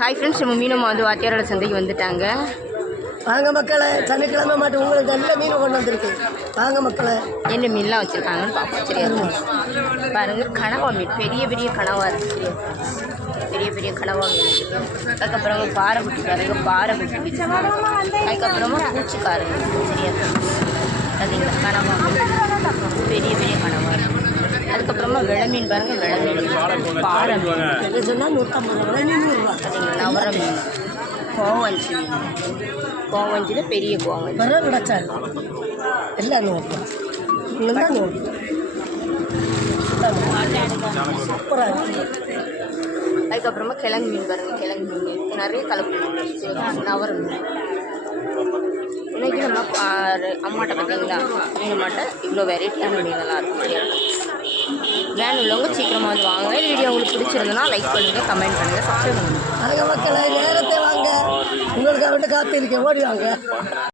Hi friends, நம்ம மீனம்மா வந்து வாத்தியாரோட சந்தைக்கு வந்துட்டாங்க. வாங்க மக்களை, சனிக்கிழமை மாட்டு உங்களுக்கு நல்ல மீன் கொண்டு வந்திருக்கு. வாங்க மக்களை, என்ன மீன்லாம் வச்சுருக்காங்கன்னு பார்ப்போம். சரியா பாருங்கள், கனவா மீன், பெரிய பெரிய கனவா இருக்குது. சரியா, பெரிய பெரிய கனவா மீன் இருக்குது. அதுக்கப்புறமா பாறை குட்டி பாருங்க, பாறை குட்டி. அதுக்கப்புறமா பூச்சிக்காருங்க. சரியா, அதுங்களா கனவா பெரிய பெரிய கனவா இருக்குது. அதுக்கப்புறமா வெள மீன் பாருங்கள், வெள மீன், பாறை மீன் சொன்னால் 150 மீன். அதுங்களா நவர மீன், கோவஞ்சி மீன், கோவஞ்சியில் பெரிய கோவஞ்சி வர கிடச்சாரு எல்லாம் நோட்டும் தான் நோட்டு சூப்பராக இருக்குது. அதுக்கப்புறமா கிழங்கு மீன் பாருங்கள், கிழங்கு மீன் நிறைய கலப்பு மீன், நவர மீன். இன்றைக்கி நம்ம அம்மாட்ட பார்த்தீங்களா, மீன் மாட்டை இவ்வளோ வெரைட்டியான மீனெல்லாம் இருக்கும். வேன் உள்ளவங்க சீக்கிரமாக வந்து வாங்க. இந்த வீடியோ உங்களுக்கு பிடிச்சிருந்ததுன்னா லைக் பண்ணுங்கள், கமெண்ட் பண்ணுங்கள், சப்ஸ்கிரைப் பண்ணுங்கள். வாங்க மக்களை, நேரத்தை வாங்க, உங்களுக்காக காத்திருக்கேன், ஓடி வாங்க.